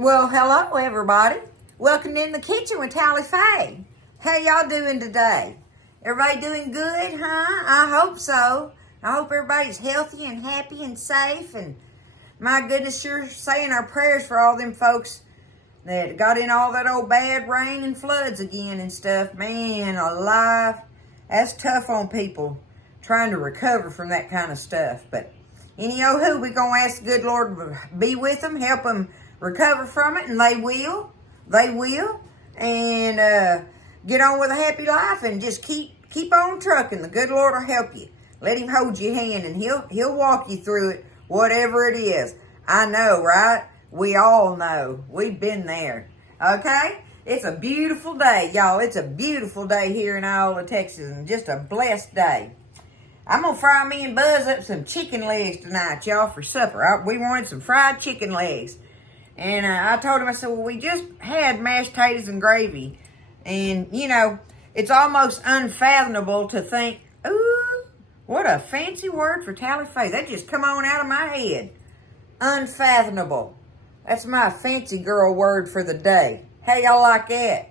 Well, hello everybody. Welcome in the kitchen with Tally Faye. How y'all doing today? Everybody doing good, huh? I hope so. I hope everybody's healthy and happy and safe. And my goodness, sure saying our prayers for all them folks that got in all that old bad rain and floods again and stuff. Man, alive. That's tough on people trying to recover from that kind of stuff. But anyhow, we're going to ask the good Lord to be with them, help them recover from it, and they will. They will. And get on with a happy life and just keep on trucking. The good Lord will help you. Let him hold your hand, and he'll walk you through it, whatever it is. I know, right? We all know. We've been there. Okay? It's a beautiful day, y'all. It's a beautiful day here in Iowa, Texas, and just a blessed day. I'm going to fry me and Buzz up some chicken legs tonight, y'all, for supper. We wanted some fried chicken legs. And I told him, I said, well, we just had mashed potatoes and gravy. And, you know, it's almost unfathomable to think, ooh, what a fancy word for Tally Faye. That just come on out of my head. Unfathomable. That's my fancy girl word for the day. How y'all like that?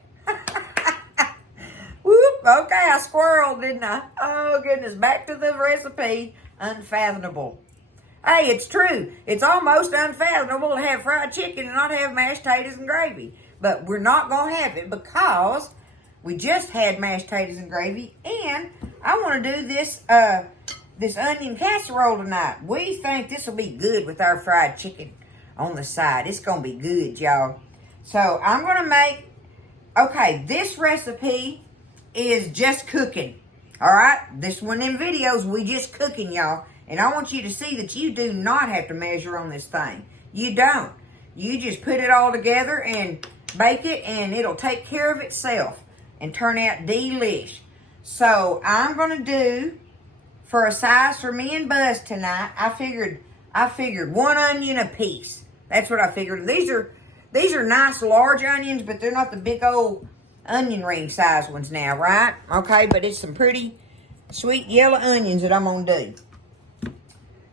Whoop, okay, I squirreled, didn't I? Oh, goodness, back to the recipe. Unfathomable. Hey, it's true. It's almost unfathomable to have fried chicken and not have mashed potatoes and gravy. But we're not going to have it because we just had mashed potatoes and gravy. And I want to do this this onion casserole tonight. We think this will be good with our fried chicken on the side. It's going to be good, y'all. So I'm going to make, okay, this recipe is just cooking. All right? This one in videos, we just cooking, y'all. And I want you to see that you do not have to measure on this thing. You don't. You just put it all together and bake it, and it'll take care of itself and turn out delish. So I'm going to do, for a size for me and Buzz tonight, I figured 1 onion a piece. That's what I figured. These are nice large onions, but they're not the big old onion ring size ones now, right? Okay, but it's some pretty sweet yellow onions that I'm going to do.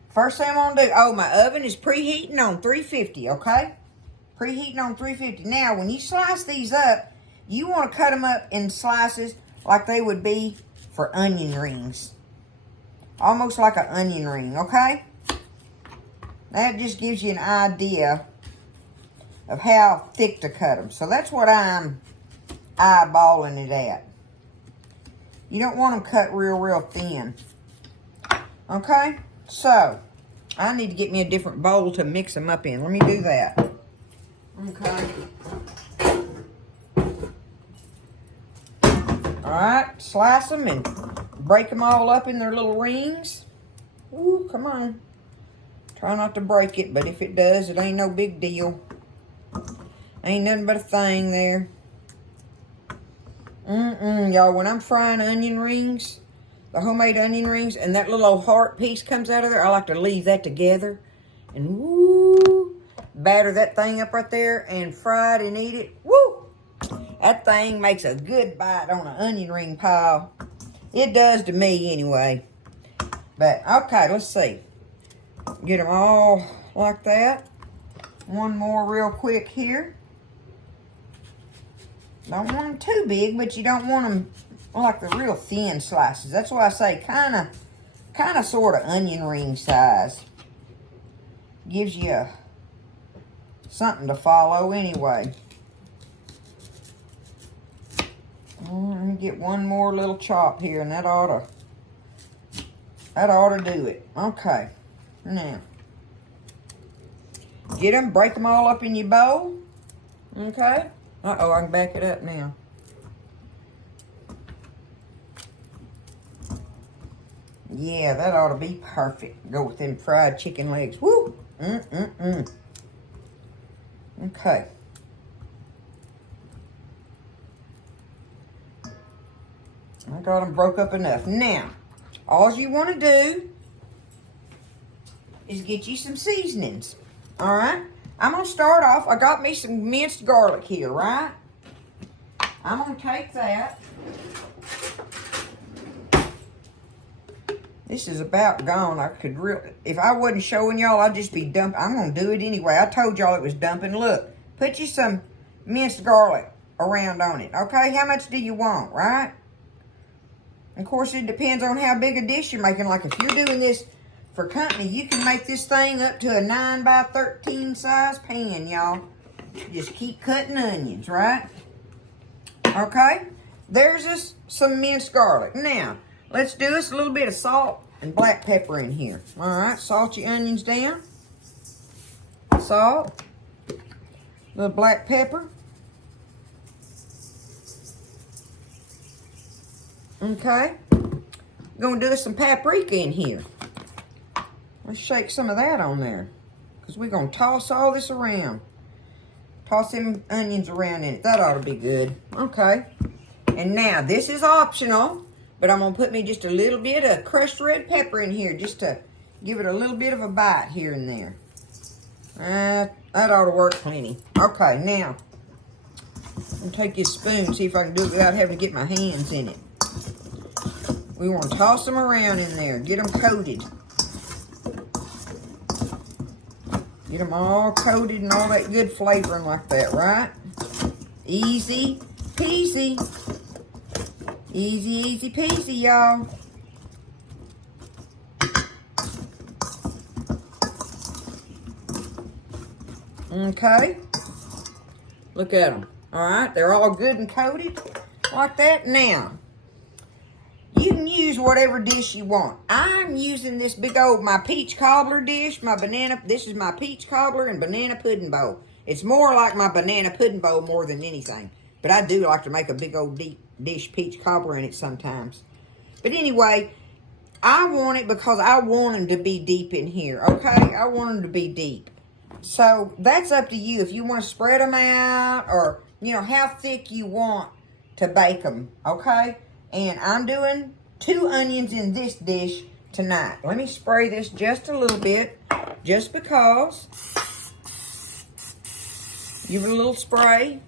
First thing I'm going to do, oh, my oven is preheating on 350, okay? Preheating on 350. Now, when you slice these up, you want to cut them up in slices like they would be for onion rings. Almost like an onion ring, okay? That just gives you an idea of how thick to cut them. So that's what I'm eyeballing it at. You don't want them cut real thin. Okay? So, I need to get me a different bowl to mix them up in. Let me do that. Okay. Alright, slice them and break them all up in their little rings. Ooh, come on. Try not to break it, but if it does, it ain't no big deal. Ain't nothing but a thing there. Y'all, when I'm frying onion rings, the homemade onion rings, and that little old heart piece comes out of there, I like to leave that together and woo, batter that thing up right there and fry it and eat it. Woo! That thing makes a good bite on an onion ring pile. It does to me anyway. But, okay, let's see. Get them all like that. One more real quick here. Don't want them too big, but you don't want them like the real thin slices. That's why I say kind of sort of onion ring size. Gives you something to follow anyway. Let me get one more little chop here, and that ought to do it. Okay. Now, get them, break them all up in your bowl. Okay. Uh-oh, I can back it up now. Yeah, that ought to be perfect. Go with them fried chicken legs. Woo! Okay. I got them broke up enough. Now, all you want to do is get you some seasonings. All right? I'm going to start off. I got me some minced garlic here, right? I'm going to take that. This is about gone. I could really, if I wasn't showing y'all, I'd just be dumping. I'm going to do it anyway. I told y'all it was dumping. Look, Put you some minced garlic around on it. Okay, how much do you want, right? Of course, it depends on how big a dish you're making. Like if you're doing this for company, you can make this thing up to a 9 by 13 size pan, y'all. Just keep cutting onions, right? Okay, there's us some minced garlic. Now, let's do us a little bit of salt and black pepper in here. All right, salt your onions down. Salt. A little black pepper. Okay. Gonna do us some paprika in here. Let's shake some of that on there. Because we're gonna toss all this around. Toss them onions around in it. That ought to be good. Okay. And now, this is optional, but I'm going to put me just a little bit of crushed red pepper in here just to give it a little bit of a bite here and there. That ought to work plenty. Okay, now, I'm going to take this spoon, see if I can do it without having to get my hands in it. We want to toss them around in there, get them coated. Get them all coated and all that good flavoring like that, right? Easy peasy. Easy, easy peasy, y'all. Okay. Look at them. All right, they're all good and coated like that. Now, you can use whatever dish you want. I'm using this big old, my peach cobbler dish, this is my peach cobbler and banana pudding bowl. It's more like my banana pudding bowl more than anything. But I do like to make a big old deep dish peach cobbler in it sometimes. But anyway, I want it because I want them to be deep in here, okay? I want them to be deep. So that's up to you if you want to spread them out or, you know, how thick you want to bake them, okay? And I'm doing 2 onions in this dish tonight. Let me spray this just a little bit, just because. Give it a little spray.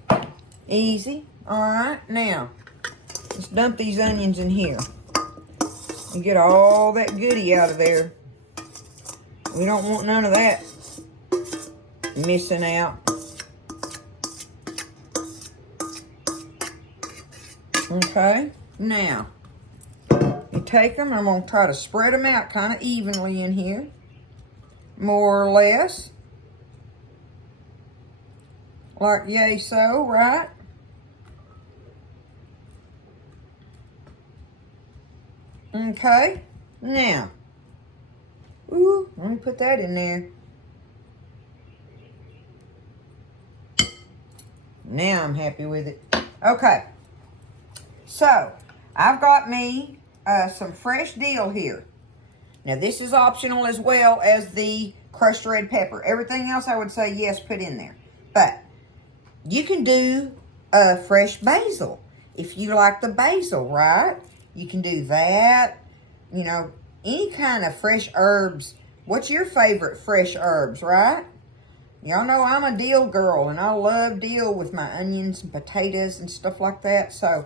Easy. All right, now, let's dump these onions in here and get all that goodie out of there. We don't want none of that missing out. Okay, now, you take them, I'm going to try to spread them out kind of evenly in here, more or less, like yay so, right? Okay, now, ooh, let me put that in there. Now I'm happy with it. Okay, so I've got me some fresh dill here. Now this is optional as well as the crushed red pepper. Everything else I would say yes, put in there. But you can do fresh basil if you like the basil, right? You can do that. You know, any kind of fresh herbs. What's your favorite fresh herbs, right? Y'all know I'm a dill girl, and I love dill with my onions and potatoes and stuff like that. So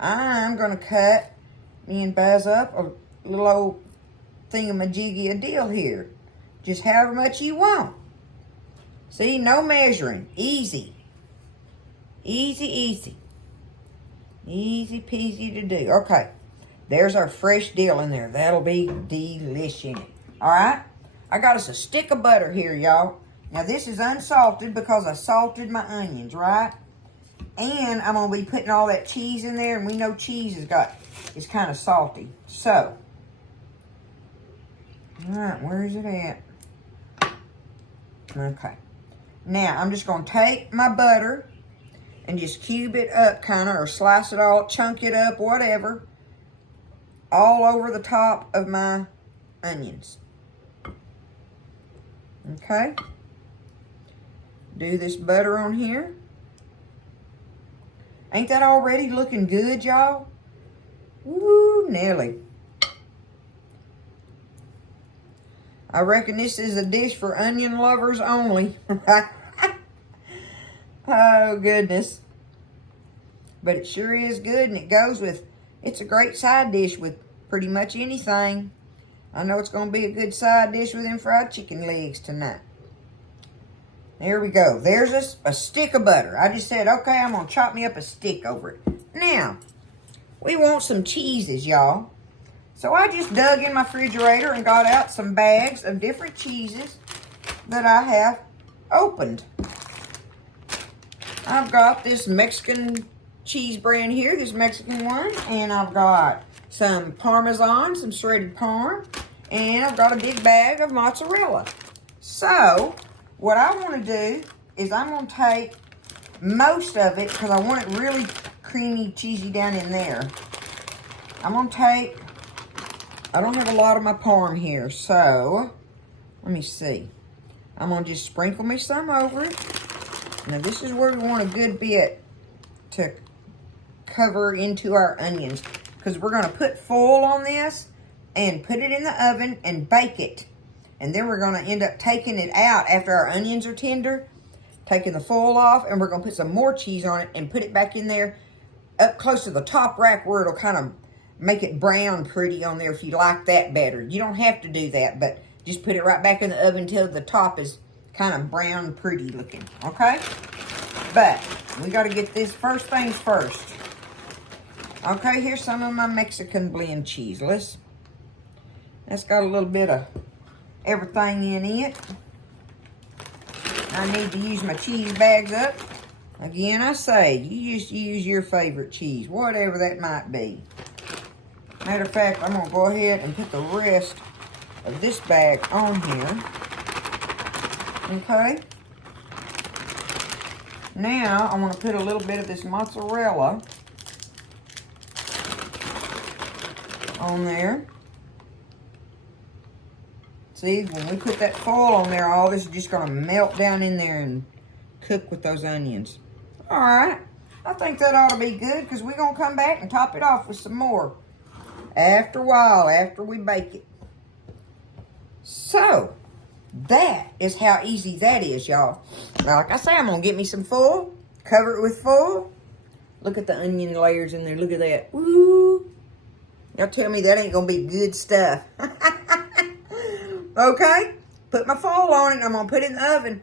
I'm going to cut, me and Buzz up, a little old thingamajiggy of dill here. Just however much you want. See, no measuring. Easy. Easy, easy. Easy peasy to do. Okay. There's our fresh dill in there. That'll be delicious. All right? I got us a stick of butter here, y'all. Now, this is unsalted because I salted my onions, right? And I'm going to be putting all that cheese in there. And we know cheese is kind of salty. So, all right, where is it at? Okay. Now, I'm just going to take my butter and just cube it up kind of, or slice it all, chunk it up, whatever, all over the top of my onions. Okay. Do this butter on here. Ain't that already looking good, y'all? Woo, Nelly. I reckon this is a dish for onion lovers only. Oh, goodness. But it sure is good, and it goes with, it's a great side dish with pretty much anything. I know it's going to be a good side dish with them fried chicken legs tonight. There we go. There's a stick of butter. I just said, okay, I'm going to chop me up a stick over it. Now, we want some cheeses, y'all. So I just dug in my refrigerator and got out some bags of different cheeses that I have opened. I've got this Mexican cheese brand here, this Mexican one, and I've got some Parmesan, some shredded Parm, and I've got a big bag of mozzarella. So, what I want to do is I'm going to take most of it, because I want it really creamy, cheesy down in there. I'm going to take, I don't have a lot of my Parm here, so let me see. I'm going to just sprinkle me some over it. Now, this is where we want a good bit to cover into our onions, because we're going to put foil on this and put it in the oven and bake it. And then we're going to end up taking it out after our onions are tender, taking the foil off, and we're going to put some more cheese on it and put it back in there up close to the top rack where it'll kind of make it brown pretty on there if you like that better. You don't have to do that, but just put it right back in the oven until the top is kind of brown pretty looking, okay? But we got to get this first things first. Okay, here's some of my Mexican blend cheese. That's got a little bit of everything in it. I need to use my cheese bags up. Again, I say, you just use your favorite cheese, whatever that might be. Matter of fact, I'm going to go ahead and put the rest of this bag on here. Okay. Now, I want to put a little bit of this mozzarella on there. See, when we put that foil on there, all this is just going to melt down in there and cook with those onions. All right. I think that ought to be good, because we're going to come back and top it off with some more after a while, after we bake it. So, that is how easy that is, y'all. Now, like I say, I'm going to get me some foil, cover it with foil. Look at the onion layers in there. Look at that. Woo! Y'all tell me that ain't going to be good stuff. Okay? Put my foil on it, and I'm going to put it in the oven.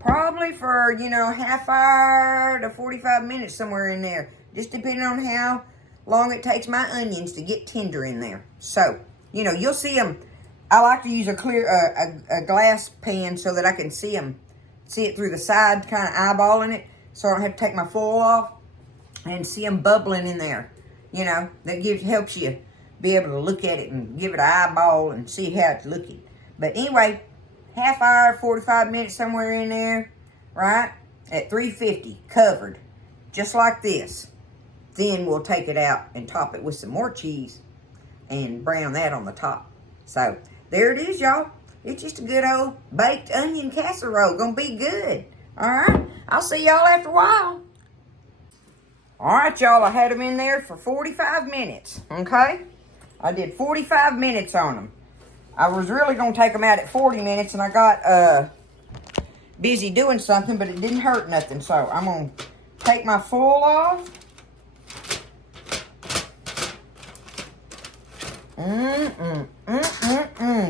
Probably for, half hour to 45 minutes, somewhere in there. Just depending on how long it takes my onions to get tender in there. So, you'll see them. I like to use a clear, a glass pan so that I can see it through the side, kind of eyeballing it, so I don't have to take my foil off and see them bubbling in there. That helps you be able to look at it and give it an eyeball and see how it's looking. But anyway, half hour, 45 minutes, somewhere in there, right? At 350, covered, just like this. Then we'll take it out and top it with some more cheese and brown that on the top. So, there it is, y'all. It's just a good old baked onion casserole. Gonna be good. All right? I'll see y'all after a while. All right, y'all. I had them in there for 45 minutes, okay? I did 45 minutes on them. I was really going to take them out at 40 minutes, and I got busy doing something, but it didn't hurt nothing. So, I'm going to take my foil off.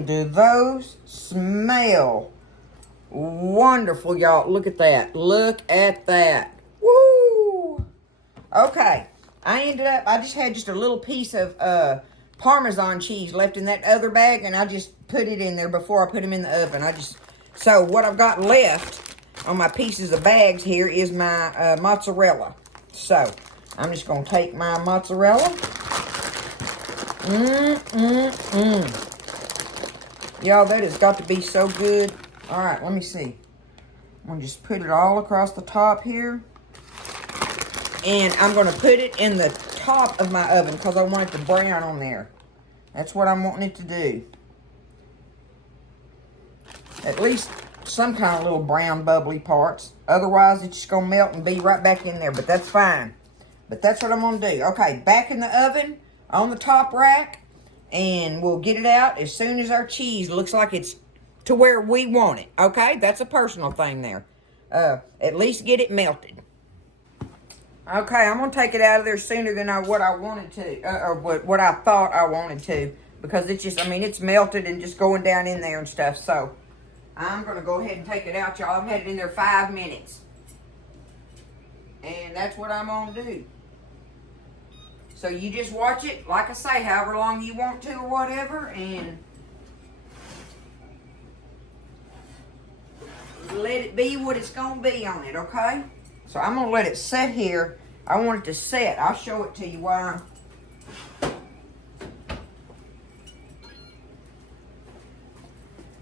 Do those smell wonderful, y'all? Look at that. Look at that. Woo! Okay. I just had a little piece of Parmesan cheese left in that other bag, and I just put it in there before I put them in the oven. So what I've got left on my pieces of bags here is my mozzarella. So I'm just going to take my mozzarella. Y'all, that has got to be so good. All right, let me see. I'm going to just put it all across the top here. And I'm going to put it in the top of my oven because I want it to brown on there. That's what I'm wanting it to do. At least some kind of little brown bubbly parts. Otherwise, it's just going to melt and be right back in there. But that's fine. But that's what I'm going to do. Okay, back in the oven on the top rack. And we'll get it out as soon as our cheese looks like it's to where we want it. Okay, that's a personal thing there. At least get it melted. Okay, I'm going to take it out of there sooner than what I wanted to, or what I thought I wanted to, because it's just, it's melted and just going down in there and stuff. So, I'm going to go ahead and take it out, y'all. I've had it in there 5 minutes. And that's what I'm going to do. So you just watch it, like I say, however long you want to or whatever, and let it be what it's going to be on it, okay? So I'm going to let it set here. I want it to set. I'll show it to you while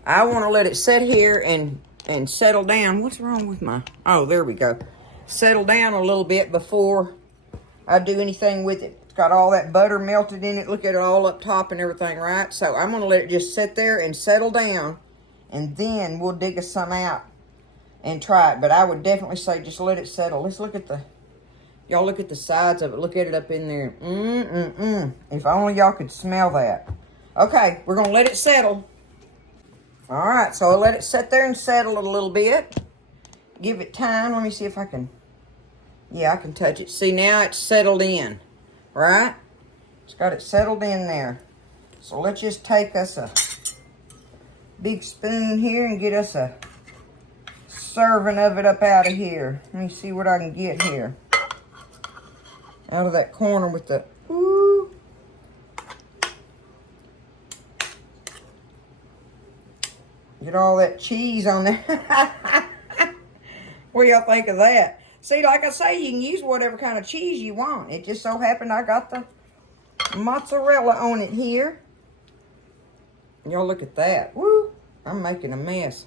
I want to let it set here and settle down. What's wrong with my... Oh, there we go. Settle down a little bit before I do anything with it. It's got all that butter melted in it. Look at it all up top and everything, right? So I'm going to let it just sit there and settle down. And then we'll dig us some out and try it. But I would definitely say just let it settle. Let's look at the... Y'all look at the sides of it. Look at it up in there. If only y'all could smell that. Okay, we're going to let it settle. All right, so I'll let it sit there and settle a little bit. Give it time. Let me see if I can... Yeah, I can touch it. See, now it's settled in, right? It's got it settled in there. So let's just take us a big spoon here and get us a serving of it up out of here. Let me see what I can get here. Out of that corner with the... Ooh. Get all that cheese on there. What do y'all think of that? See, like I say, you can use whatever kind of cheese you want. It just so happened I got the mozzarella on it here. Y'all look at that. Woo! I'm making a mess.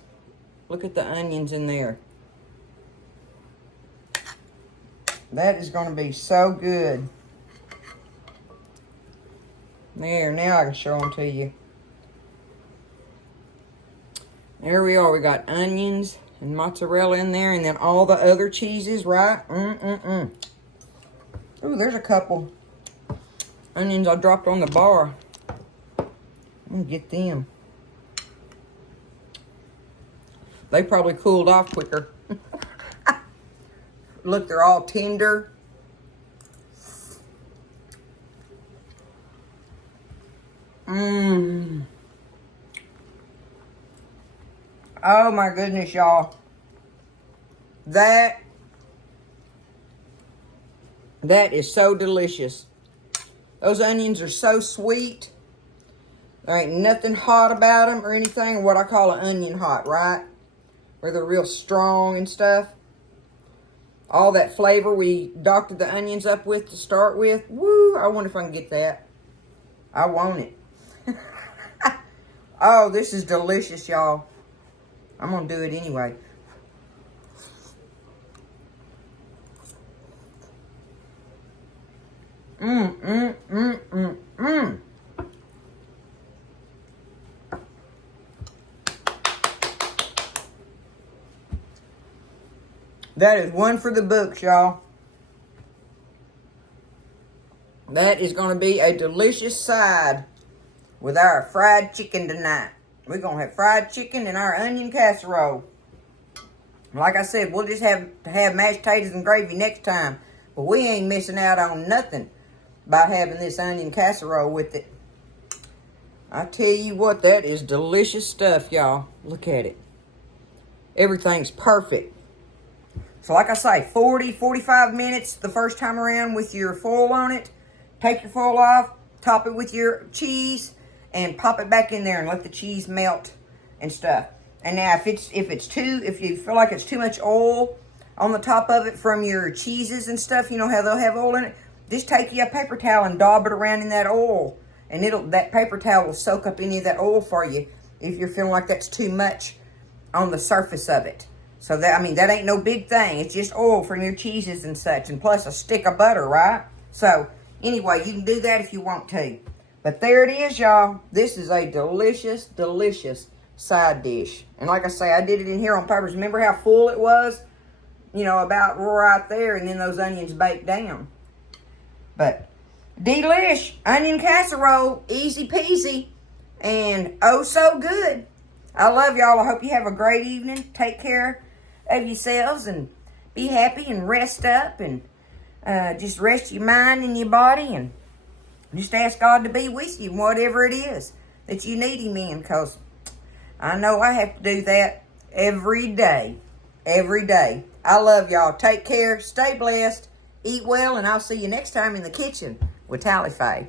Look at the onions in there. That is going to be so good. There, now I can show them to you. There we are. We got onions and mozzarella in there, and then all the other cheeses, right? Ooh, there's a couple onions I dropped on the bar. I'm gonna get them. They probably cooled off quicker. Look, they're all tender. Oh my goodness, y'all. That is so delicious. Those onions are so sweet. There ain't nothing hot about them or anything. What I call an onion hot, right? Where they're real strong and stuff. All that flavor we doctored the onions up with to start with. Woo! I wonder if I can get that. I want it. Oh, this is delicious, y'all. I'm going to do it anyway. That is one for the books, y'all. That is going to be a delicious side with our fried chicken tonight. We're going to have fried chicken and our onion casserole. Like I said, we'll just have to have mashed potatoes and gravy next time. But we ain't missing out on nothing by having this onion casserole with it. I tell you what, that is delicious stuff, y'all. Look at it. Everything's perfect. So like I say, 40, 45 minutes the first time around with your foil on it. Take your foil off, top it with your cheese, and pop it back in there and let the cheese melt and stuff. And now if you feel like it's too much oil on the top of it from your cheeses and stuff, you know how they'll have oil in it, just take you a paper towel and daub it around in that oil. And that paper towel will soak up any of that oil for you if you're feeling like that's too much on the surface of it. So that ain't no big thing. It's just oil from your cheeses and such, and plus a stick of butter, right? So anyway, you can do that if you want to. But there it is, y'all. This is a delicious, delicious side dish. And like I say, I did it in here on purpose. Remember how full it was? You know, about right there, and then those onions baked down. But delish, onion casserole, easy peasy, and oh so good. I love y'all. I hope you have a great evening. Take care of yourselves and be happy and rest up and just rest your mind and your body and just ask God to be with you in whatever it is that you need Him in, because I know I have to do that every day. Every day. I love y'all. Take care. Stay blessed. Eat well. And I'll see you next time in the kitchen with Tally Faye.